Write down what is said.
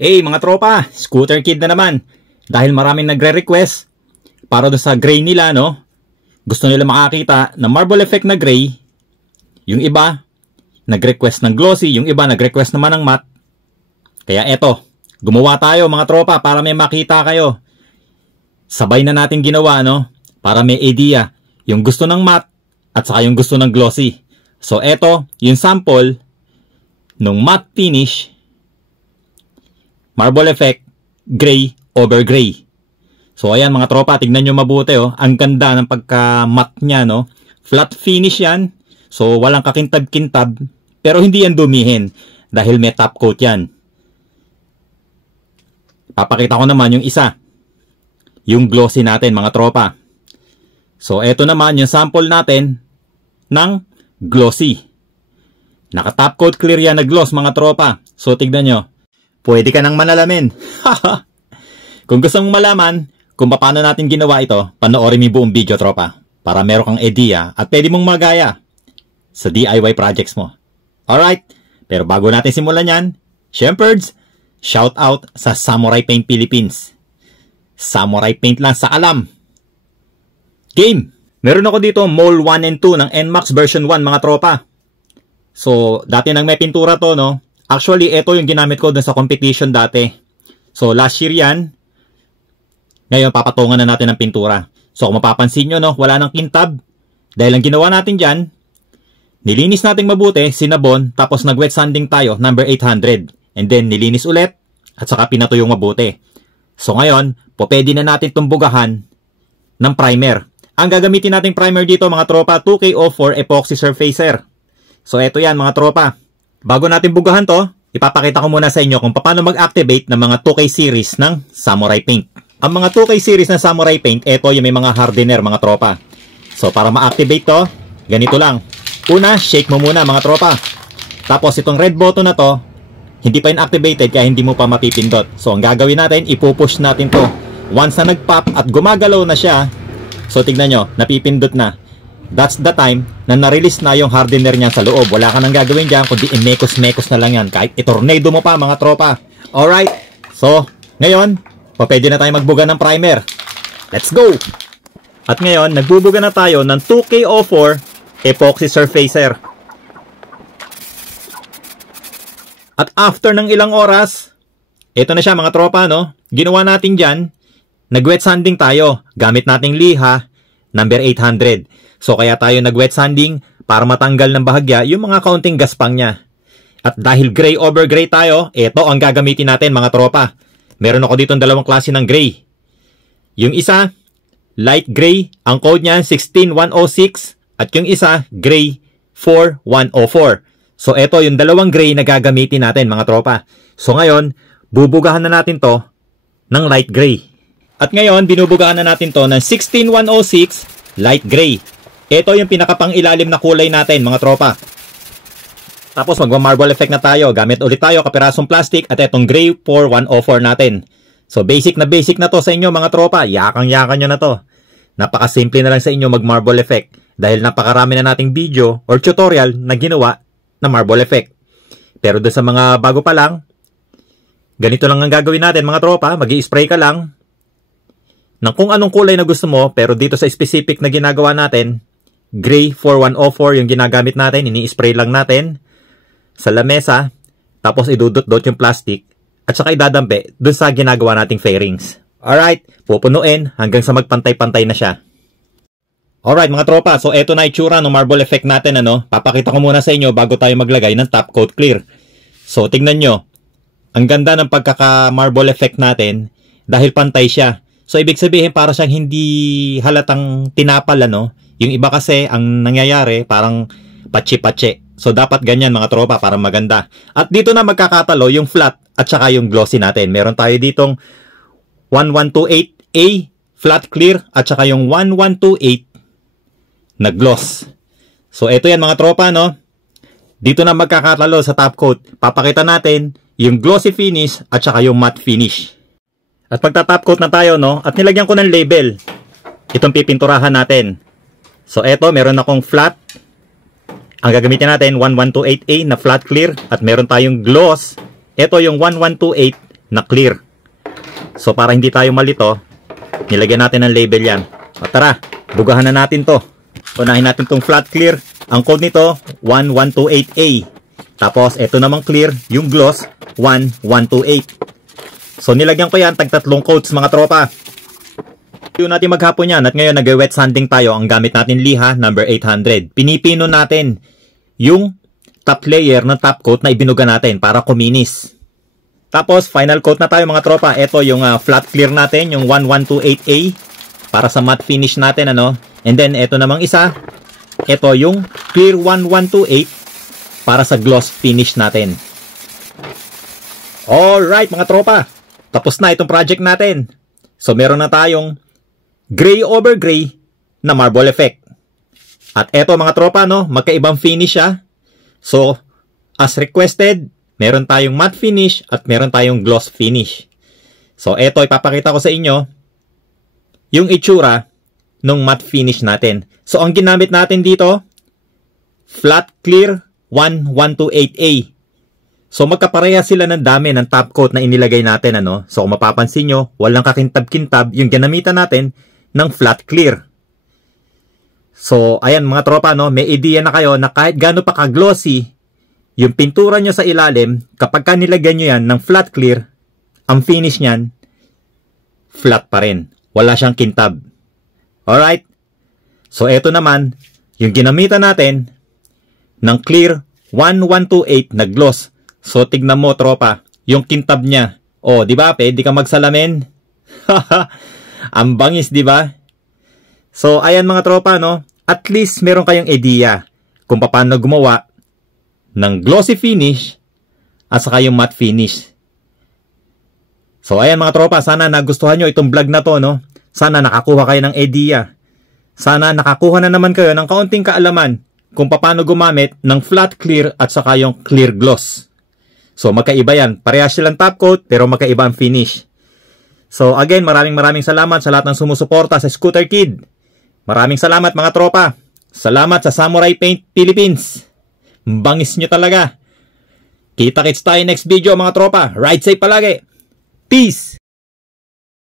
Hey mga tropa, Scooter Kid na naman. Dahil maraming nagre-request para doon sa gray nila, no? Gusto nila makakita na marble effect na gray. Yung iba, nag-request ng glossy. Yung iba, nag-request naman ng matte. Kaya eto, gumawa tayo mga tropa para may makita kayo. Sabay na natin ginawa, no? Para may idea. Yung gusto ng matte at saka yung gusto ng glossy. So eto, yung sample nung matte finish, marble effect, gray over gray. So ayan mga tropa, tignan nyo mabuti oh. Ang ganda ng pagka-matte niya, no? Flat finish yan. So walang kakintab-kintab. Pero hindi yan dumihin. Dahil may top coat yan. Papakita ko naman yung isa. Yung glossy natin mga tropa. So eto naman yung sample natin ng glossy. Naka-top coat clear yan na gloss mga tropa. So tignan nyo. Pwede ka nang manalamin. Kung gusto mong malaman kung paano natin ginawa ito, panoorin mo yung buong video tropa. Para meron kang idea at pwede mong magaya sa DIY projects mo. Alright, pero bago natin simulan yan, Shemperds, shout out sa Samurai Paint Philippines. Samurai Paint lang sa alam. Game! Meron ako dito Mole 1 and 2 ng NMAX version 1 mga tropa. So, dati nang may pintura to, no? Actually, ito yung ginamit ko dun sa competition dati. So, last year yan. Ngayon, papatungan na natin ng pintura. So, kung mapapansin nyo, no, wala nang kintab. Dahil ang ginawa natin dyan, nilinis natin mabuti, sinabon, tapos nag-wet sanding tayo, number 800. And then, nilinis ulit, at saka pinatuyong mabuti. So, ngayon, pwede na natin tumbugahan ng primer. Ang gagamitin nating primer dito, mga tropa, 2K04 Epoxy Surfacer. So, eto yan, mga tropa. Bago natin bugahan to, ipapakita ko muna sa inyo kung paano mag-activate ng mga 2K series ng Samurai Paint. Ang mga 2K series ng Samurai Paint, ito yung may mga hardener mga tropa. So para ma-activate to, ganito lang. Una, shake mo muna mga tropa. Tapos itong red button na to, hindi pa yun activated kaya hindi mo pa mapipindot. So ang gagawin natin, ipupush natin to. Once na nag-pop at gumagalaw na siya, so tignan nyo, napipindot na. That's the time na na-release na yung hardener niya sa loob. Wala ka nang gagawin dyan, kundi imekos-mekos na lang yan. Kahit itornado mo pa mga tropa. Alright, so ngayon, pwede na tayo magbuga ng primer. Let's go! At ngayon, nagbubuga na tayo ng 2K04 Epoxy Surfacer. At after ng ilang oras, ito na siya mga tropa, no? Ginawa natin dyan, nag-wet sanding tayo. Gamit nating liha, number 800. So kaya tayo nag-wet sanding para matanggal ng bahagya yung mga kaunting gaspang niya. At dahil gray over gray tayo, ito ang gagamitin natin mga tropa. Meron ako dito dalawang klase ng gray. Yung isa, light gray, ang code niya 16106 at yung isa, gray 4104. So ito yung dalawang gray na gagamitin natin mga tropa. So ngayon, bubugahan na natin to ng light gray. At ngayon, binubugahan na natin to ng 16106 light gray. Ito yung pinakapang ilalim na kulay natin mga tropa. Tapos magma-marble effect na tayo. Gamit ulit tayo kapirasong plastic at itong gray 4104 natin. So basic na to sa inyo mga tropa. Yakang-yakan nyo na to. Napakasimple na lang sa inyo mag-marble effect. Dahil napakarami na nating video or tutorial na ginawa na marble effect. Pero doon sa mga bago pa lang, ganito lang ang gagawin natin mga tropa. Mag-i-spray ka lang ng kung anong kulay na gusto mo. Pero dito sa specific na ginagawa natin, gray 4104 yung ginagamit natin. Ini-spray lang natin sa lamesa. Tapos idudot-dot yung plastic. At saka idadampi dun sa ginagawa nating fairings. Alright, pupunuin hanggang sa magpantay-pantay na siya. Alright mga tropa, so eto na itsura ng marble effect natin. Papakita ko muna sa inyo bago tayo maglagay ng top coat clear. So tignan nyo, ang ganda ng pagkaka-marble effect natin dahil pantay siya. So ibig sabihin para siyang hindi halatang tinapal Yung iba kasi ang nangyayari parang patsi-patsi. So dapat ganyan mga tropa para maganda. At dito na magkakatalo yung flat at saka yung glossy natin. Meron tayo ditong 1128A flat clear at saka yung 1128 na gloss. So ito yan mga tropa, no? Dito na magkakatalo sa top coat. Papakita natin yung glossy finish at saka yung matte finish. At pagta-top coat na tayo, no? At nilagyan ko ng label. Itong pipinturahan natin. So eto, meron akong flat. Ang gagamitin natin, 1128A na flat clear. At meron tayong gloss. Ito yung 1128 na clear. So para hindi tayo malito, nilagyan natin ng label yan. O tara, bugahan na natin to. Unahin natin tong flat clear. Ang code nito, 1128A. Tapos, ito namang clear, yung gloss, 1128. So, nilagyan ko yan, tag-3 coats mga tropa. Yung natin maghapon yan, at ngayon nag-wet sanding tayo. Ang gamit natin liha, number 800. Pinipino natin yung top layer ng top coat na ibinuga natin para kuminis. Tapos, final coat na tayo mga tropa. Ito yung flat clear natin, yung 1128A. Para sa matte finish natin, ano. And then, ito namang isa. Ito yung clear 1128 para sa gloss finish natin. Alright mga tropa. Tapos na itong project natin. So, meron na tayong gray over gray na marble effect. At eto mga tropa, no, magkaibang finish siya. So, as requested, meron tayong matte finish at meron tayong gloss finish. So, eto ipapakita ko sa inyo yung itsura nung matte finish natin. So, ang ginamit natin dito, flat clear 1128A. So, magkapareha sila ng dami ng top coat na inilagay natin, ano. So, kung mapapansin nyo, walang kakintab-kintab yung ginamitan natin ng flat clear. So, ayan mga tropa, no, may idea na kayo na kahit gaano pa ka-glossy yung pintura nyo sa ilalim, kapag ka nilagyan nyo yan ng flat clear, ang finish nyan, flat pa rin. Wala siyang kintab. Alright? So, eto naman, yung ginamitan natin ng clear 1128 na gloss. So, tignan mo, tropa, yung kintab niya. O, di ba? Pwede ka magsalamin. Ang bangis, di ba? So, ayan mga tropa, no? At least, meron kayong idea kung paano gumawa ng glossy finish at saka yung matte finish. So, ayan mga tropa, sana nagustuhan nyo itong vlog na to, no? Sana nakakuha kayo ng idea. Sana nakakuha na naman kayo ng kaunting kaalaman kung paano gumamit ng flat clear at saka yung clear gloss. So, magkaiba yan. Parehas silang top coat, pero magkaiba ang finish. So, again, maraming salamat sa lahat ng sumusuporta sa Scooter Kid. Maraming salamat mga tropa. Salamat sa Samurai Paint Philippines. Bangis nyo talaga. Kita-kits tayo next video mga tropa. Ride safe palagi. Peace!